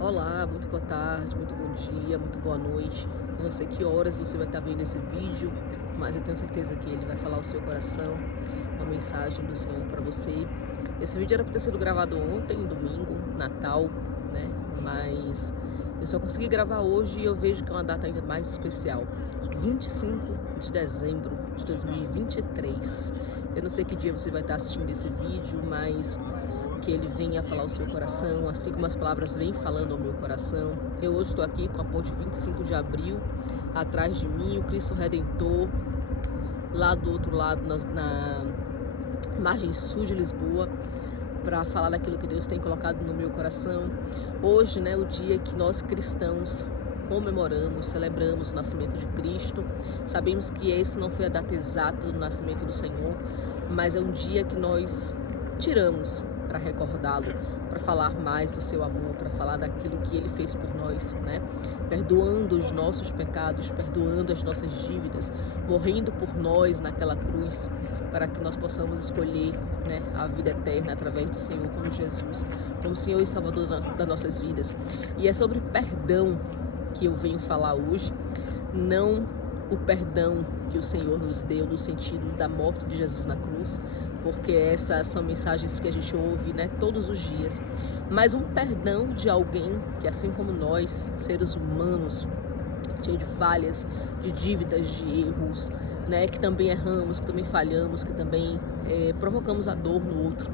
Olá, muito boa tarde, muito bom dia, muito boa noite. Eu não sei que horas você vai estar vendo esse vídeo, mas eu tenho certeza que ele vai falar ao seu coração, uma mensagem do Senhor para você. Esse vídeo era para ter sido gravado ontem, domingo, Natal, né? Mas eu só consegui gravar hoje e eu vejo que é uma data ainda mais especial. 25 de dezembro de 2023. Eu não sei que dia você vai estar assistindo esse vídeo, mas que ele venha falar ao seu coração, assim como as palavras vêm falando ao meu coração. Eu hoje estou aqui com a ponte 25 de abril, atrás de mim, o Cristo Redentor, lá do outro lado, na margem sul de Lisboa, para falar daquilo que Deus tem colocado no meu coração. Hoje, né, o dia que nós cristãos comemoramos, celebramos o nascimento de Cristo. Sabemos que esse não foi a data exata do nascimento do Senhor, mas é um dia que nós tiramos para recordá-lo, para falar mais do seu amor, para falar daquilo que ele fez por nós, né? Perdoando os nossos pecados, perdoando as nossas dívidas, morrendo por nós naquela cruz, para que nós possamos escolher, né, a vida eterna através do Senhor, como Jesus, como Senhor e Salvador das nossas vidas. E é sobre perdão que eu venho falar hoje, não o perdão que o Senhor nos deu no sentido da morte de Jesus na cruz, porque essas são mensagens que a gente ouve, né, todos os dias, mas um perdão de alguém que, assim como nós, seres humanos, cheio de falhas, de dívidas, de erros, né, que também erramos, que também falhamos, que também provocamos a dor no outro,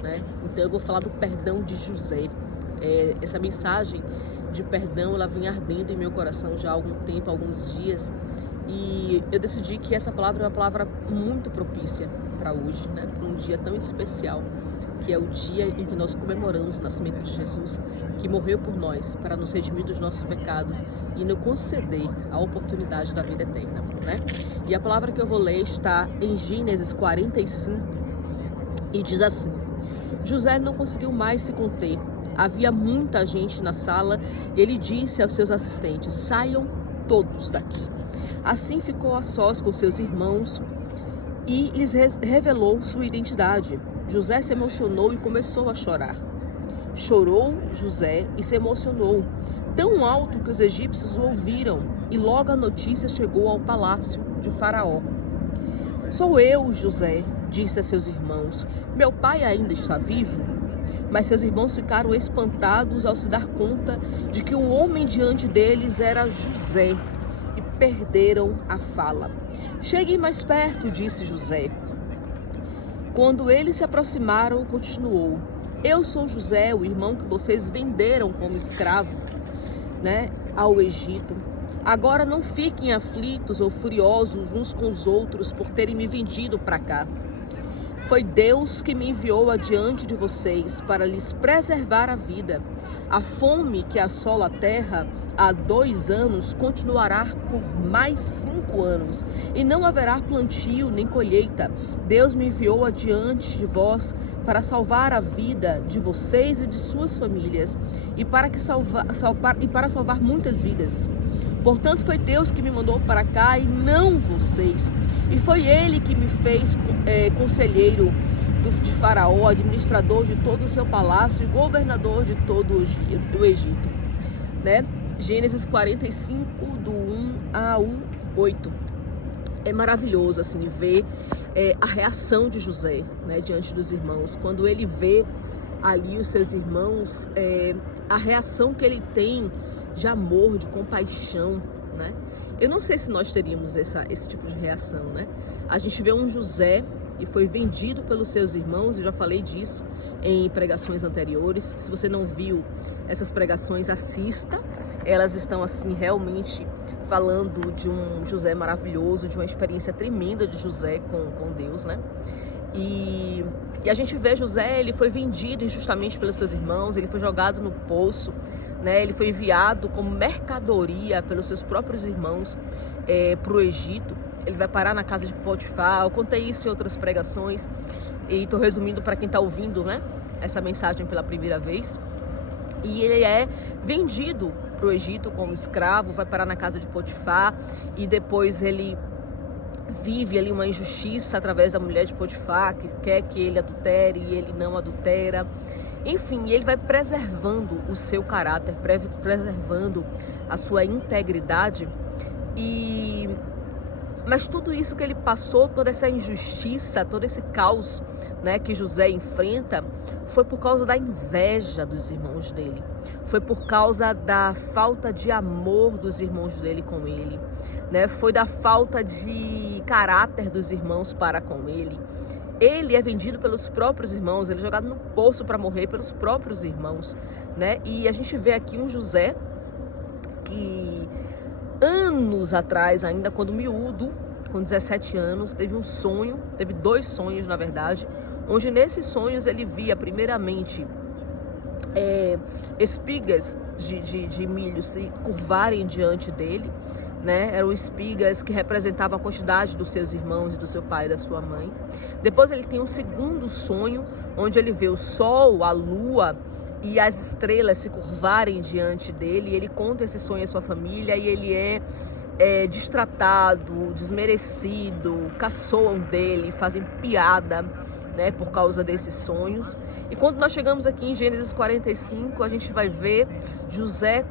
né? Então eu vou falar do perdão de José. Essa mensagem de perdão, ela vem ardendo em meu coração já há algum tempo, há alguns dias, e eu decidi que essa palavra é uma palavra muito propícia para hoje, né? Para um dia tão especial, que é o dia em que nós comemoramos o nascimento de Jesus, que morreu por nós, para nos redimir dos nossos pecados e nos conceder a oportunidade da vida eterna, né? E a palavra que eu vou ler está em Gênesis 45 e diz assim: José não conseguiu mais se conter. Havia muita gente na sala e ele disse aos seus assistentes: saiam todos daqui. Assim ficou a sós com seus irmãos e lhes revelou sua identidade. José se emocionou e começou a chorar. Chorou José e se emocionou, tão alto que os egípcios o ouviram, e logo a notícia chegou ao palácio de Faraó. Sou eu, José, disse a seus irmãos. Meu pai ainda está vivo? Mas seus irmãos ficaram espantados ao se dar conta de que o homem diante deles era José, e perderam a fala. Cheguem mais perto, disse José. Quando eles se aproximaram, continuou: eu sou José, o irmão que vocês venderam como escravo, né, ao Egito. Agora não fiquem aflitos ou furiosos uns com os outros por terem me vendido para cá. Foi Deus que me enviou adiante de vocês para lhes preservar a vida. A fome que assola a terra há 2 anos continuará por mais 5 anos, e não haverá plantio nem colheita. Deus me enviou adiante de vós para salvar a vida de vocês e de suas famílias, e para salvar muitas vidas. Portanto, foi Deus que me mandou para cá e não vocês. E foi Ele que me fez conselheiro de Faraó, administrador de todo o seu palácio e governador de todo o Egito, né? Gênesis 45, do 1 ao 8. É maravilhoso assim ver a reação de José, né, diante dos irmãos. Quando ele vê ali os seus irmãos, a reação que ele tem de amor, de compaixão, né? Eu não sei se nós teríamos esse tipo de reação, né? A gente vê um José que foi vendido pelos seus irmãos, eu já falei disso em pregações anteriores. Se você não viu essas pregações, assista. Elas estão assim realmente falando de um José maravilhoso, de uma experiência tremenda de José com Deus, né? E a gente vê José, ele foi vendido injustamente pelos seus irmãos, ele foi jogado no poço, né? Ele foi enviado como mercadoria pelos seus próprios irmãos para o Egito. Ele vai parar na casa de Potifar. Eu contei isso em outras pregações e estou resumindo para quem está ouvindo, né, essa mensagem pela primeira vez. E ele é vendido para o Egito como escravo, vai parar na casa de Potifar, e depois ele vive ali uma injustiça através da mulher de Potifar, que quer que ele adultere e ele não adultera. Enfim, ele vai preservando o seu caráter, preservando a sua integridade. Mas tudo isso que ele passou, toda essa injustiça, todo esse caos, né, que José enfrenta, foi por causa da inveja dos irmãos dele. Foi por causa da falta de amor dos irmãos dele com ele, né? Foi da falta de caráter dos irmãos para com ele. Ele é vendido pelos próprios irmãos, ele é jogado no poço para morrer pelos próprios irmãos, né? E a gente vê aqui um José que anos atrás, ainda quando miúdo, com 17 anos, teve um sonho, teve 2 sonhos na verdade, onde nesses sonhos ele via primeiramente espigas de milho se curvarem diante dele, né? Eram espigas que representavam a quantidade dos seus irmãos, do seu pai e da sua mãe. Depois ele tem um segundo sonho, onde ele vê o sol, a lua e as estrelas se curvarem diante dele. Ele conta esse sonho à sua família e ele é destratado, desmerecido, caçoam dele, fazem piada, né, por causa desses sonhos. E quando nós chegamos aqui em Gênesis 45, a gente vai ver José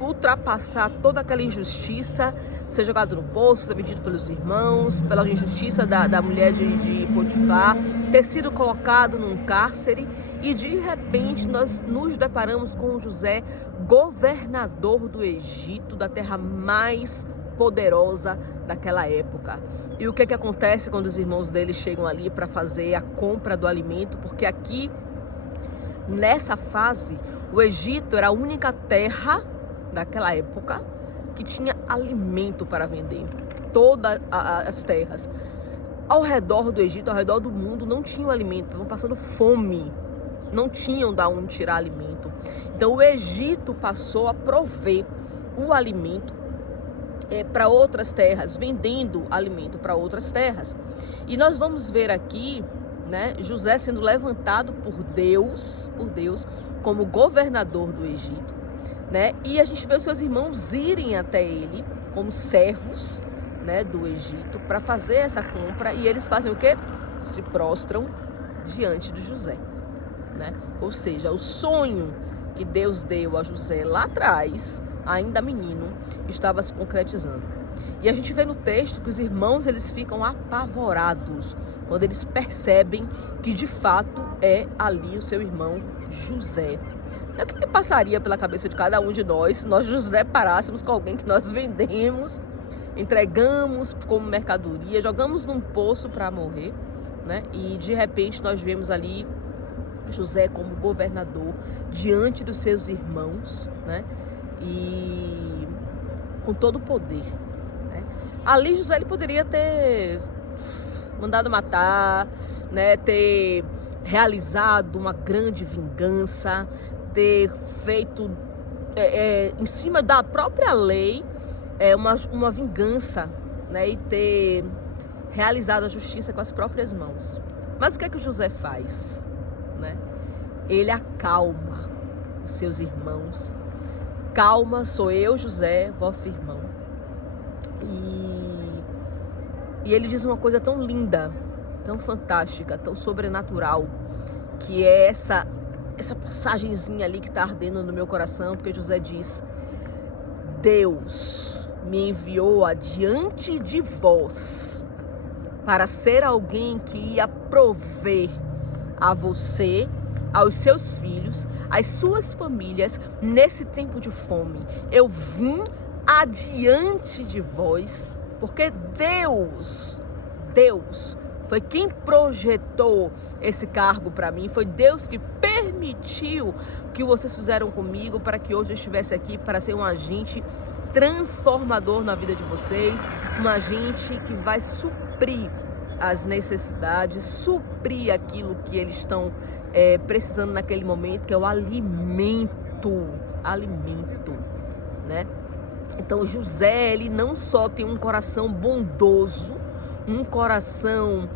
ultrapassar toda aquela injustiça, ser jogado no poço, ser vendido pelos irmãos, pela injustiça da mulher de Potifar, ter sido colocado num cárcere, e de repente nós nos deparamos com José, governador do Egito, da terra mais poderosa daquela época. E o que acontece quando os irmãos dele chegam ali para fazer a compra do alimento? Porque aqui, nessa fase, o Egito era a única terra daquela época que tinha alimento para vender. Todas as terras ao redor do Egito, ao redor do mundo, não tinham alimento, estavam passando fome, não tinham da onde tirar alimento. Então o Egito passou a prover o alimento para outras terras, vendendo alimento para outras terras. E nós vamos ver aqui, né, José sendo levantado por Deus como governador do Egito, né? E a gente vê os seus irmãos irem até ele como servos, né, do Egito para fazer essa compra, e eles fazem o quê? Se prostram diante de José, né? Ou seja, o sonho que Deus deu a José lá atrás, ainda menino, estava se concretizando. E a gente vê no texto que os irmãos, eles ficam apavorados quando eles percebem que de fato é ali o seu irmão José. O que passaria pela cabeça de cada um de nós se nós nos deparássemos com alguém que nós vendemos, entregamos como mercadoria, jogamos num poço para morrer, né? E de repente nós vemos ali José como governador diante dos seus irmãos, né? E com todo o poder, né? Ali José, ele poderia ter mandado matar, né? Ter realizado uma grande vingança, ter feito em cima da própria lei uma vingança, né? E ter realizado a justiça com as próprias mãos. Mas o que é que o José faz, né? Ele acalma os seus irmãos. Calma, sou eu, José, vosso irmão. E ele diz uma coisa tão linda, tão fantástica, tão sobrenatural, que é essa passagenzinha ali que está ardendo no meu coração, porque José diz: Deus me enviou adiante de vós para ser alguém que ia prover a você, aos seus filhos, às suas famílias, nesse tempo de fome. Eu vim adiante de vós, porque Deus foi quem projetou esse cargo para mim, foi Deus que permitiu que vocês fizeram comigo para que hoje eu estivesse aqui para ser um agente transformador na vida de vocês, um agente que vai suprir as necessidades, suprir aquilo que eles estão precisando naquele momento, que é o alimento, né? Então José, ele não só tem um coração bondoso, um coração,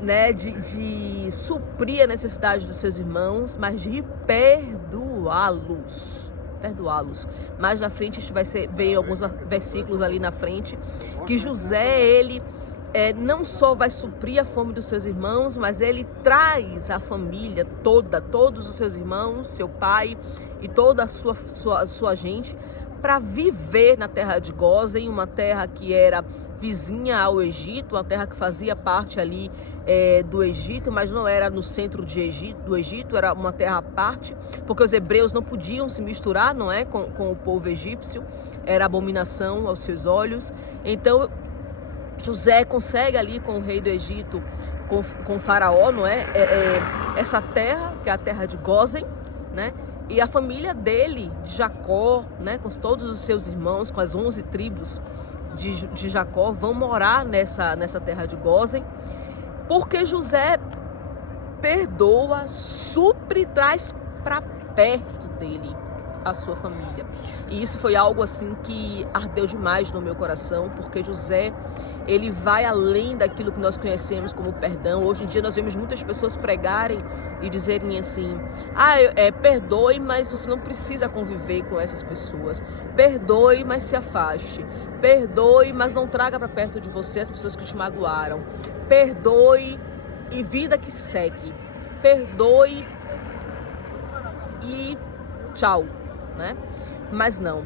né, de suprir a necessidade dos seus irmãos, mas de perdoá-los. Mais na frente a gente vai ver alguns versículos ali na frente, que José, ele não só vai suprir a fome dos seus irmãos, mas ele traz a família toda, todos os seus irmãos, seu pai e toda a sua gente, para viver na terra de Gósen, uma terra que era vizinha ao Egito, uma terra que fazia parte ali do Egito, mas não era no centro do Egito, era uma terra à parte, porque os hebreus não podiam se misturar, não é, com o povo egípcio, era abominação aos seus olhos. Então José consegue ali com o rei do Egito, com Faraó, não é, essa terra, que é a terra de Gósen, né? E a família dele, Jacó, né, com todos os seus irmãos, com as 11 tribos de Jacó, vão morar nessa terra de Gósen, porque José perdoa, supre e traz para perto dele a sua família. E isso foi algo assim que ardeu demais no meu coração, porque José, ele vai além daquilo que nós conhecemos como perdão. Hoje em dia nós vemos muitas pessoas pregarem e dizerem assim: perdoe, mas você não precisa conviver com essas pessoas. Perdoe, mas se afaste. Perdoe, mas não traga para perto de você as pessoas que te magoaram. Perdoe e vida que segue. Perdoe e tchau, né? Mas não.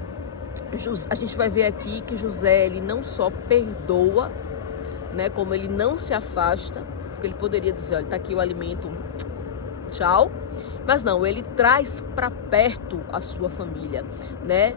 A gente vai ver aqui que José, ele não só perdoa, né, como ele não se afasta, porque ele poderia dizer: olha, tá aqui o alimento, tchau. Mas não, ele traz para perto a sua família, né?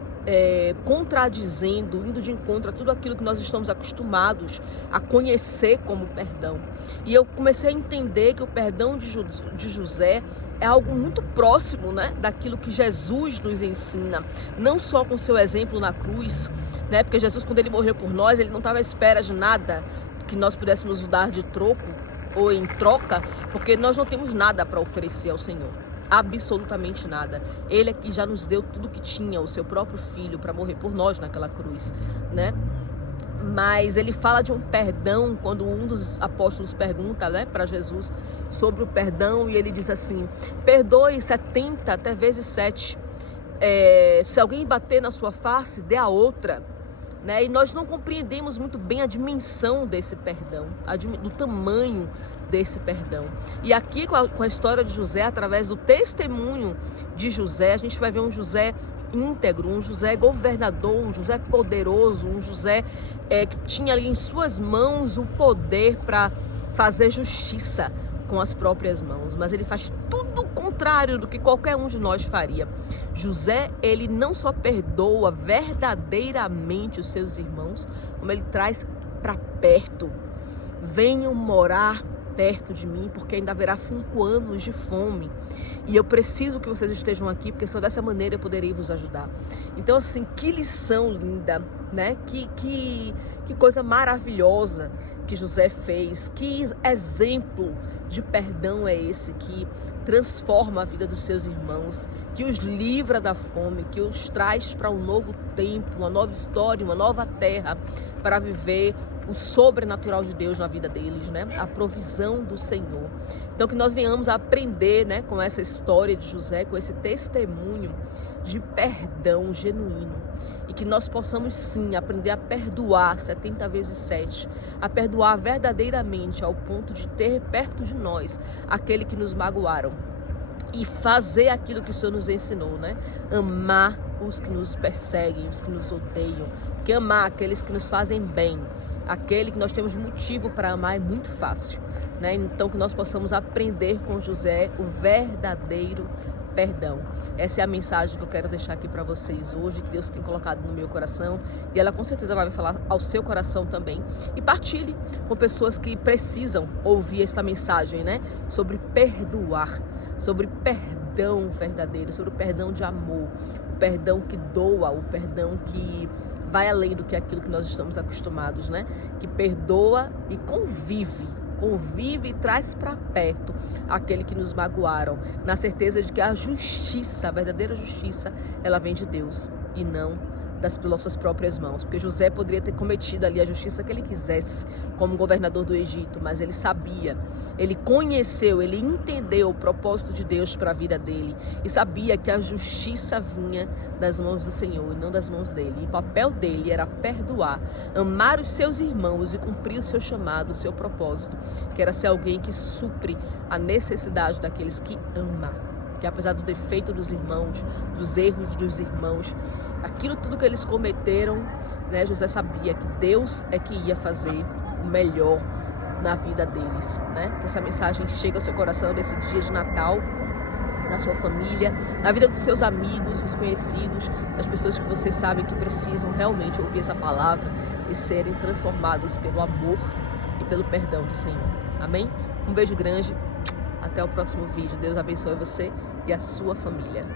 Contradizendo, indo de encontro a tudo aquilo que nós estamos acostumados a conhecer como perdão. E eu comecei a entender que o perdão de José é algo muito próximo, né, daquilo que Jesus nos ensina, não só com seu exemplo na cruz, né? Porque Jesus, quando ele morreu por nós, ele não estava à espera de nada que nós pudéssemos dar de troco ou em troca, porque nós não temos nada para oferecer ao Senhor. Absolutamente nada. Ele é que já nos deu tudo que tinha, o seu próprio filho, para morrer por nós naquela cruz, né? Mas ele fala de um perdão quando um dos apóstolos pergunta, né, para Jesus sobre o perdão, e ele diz assim: perdoe 70 até vezes 7. Se alguém bater na sua face, dê a outra. Né? E nós não compreendemos muito bem a dimensão desse perdão, do tamanho desse perdão. E aqui com a história de José, através do testemunho de José, a gente vai ver um José íntegro, um José governador, um José poderoso, um José que tinha ali em suas mãos o poder para fazer justiça com as próprias mãos, mas ele faz tudo o contrário do que qualquer um de nós faria. José, ele não só perdoa verdadeiramente os seus irmãos, como ele traz para perto. Venham morar perto de mim, porque ainda haverá 5 anos de fome. E eu preciso que vocês estejam aqui, porque só dessa maneira eu poderei vos ajudar. Então, assim, que lição linda, né? Que coisa maravilhosa que José fez. Que exemplo de perdão é esse que transforma a vida dos seus irmãos, que os livra da fome, que os traz para um novo tempo, uma nova história, uma nova terra, para viver o sobrenatural de Deus na vida deles, né? A provisão do Senhor. Então que nós venhamos a aprender, né, com essa história de José, com esse testemunho de perdão genuíno, e que nós possamos sim aprender a perdoar 70 vezes 7, a perdoar verdadeiramente ao ponto de ter perto de nós aquele que nos magoaram e fazer aquilo que o Senhor nos ensinou, né? Amar os que nos perseguem, os que nos odeiam, porque amar aqueles que nos fazem bem, aquele que nós temos motivo para amar, é muito fácil, né? Então que nós possamos aprender com José o verdadeiro perdão. Essa é a mensagem que eu quero deixar aqui para vocês hoje, que Deus tem colocado no meu coração, e ela com certeza vai falar ao seu coração também. E partilhe com pessoas que precisam ouvir esta mensagem, né? Sobre perdoar, sobre perdão verdadeiro, sobre o perdão de amor, o perdão que doa, o perdão que vai além do que aquilo que nós estamos acostumados, né? Que perdoa e convive e traz para perto aquele que nos magoaram, na certeza de que a justiça, a verdadeira justiça, ela vem de Deus e não das nossas próprias mãos, porque José poderia ter cometido ali a justiça que ele quisesse como governador do Egito, mas ele sabia, ele conheceu, ele entendeu o propósito de Deus para a vida dele e sabia que a justiça vinha das mãos do Senhor e não das mãos dele. E o papel dele era perdoar, amar os seus irmãos e cumprir o seu chamado, o seu propósito, que era ser alguém que supre a necessidade daqueles que ama. Que apesar do defeito dos irmãos, dos erros dos irmãos, aquilo tudo que eles cometeram, né, José sabia que Deus é que ia fazer o melhor na vida deles, né? Que essa mensagem chegue ao seu coração nesse dia de Natal, na sua família, na vida dos seus amigos, desconhecidos, das pessoas que vocês sabem que precisam realmente ouvir essa palavra e serem transformados pelo amor e pelo perdão do Senhor. Amém? Um beijo grande, até o próximo vídeo. Deus abençoe você e a sua família.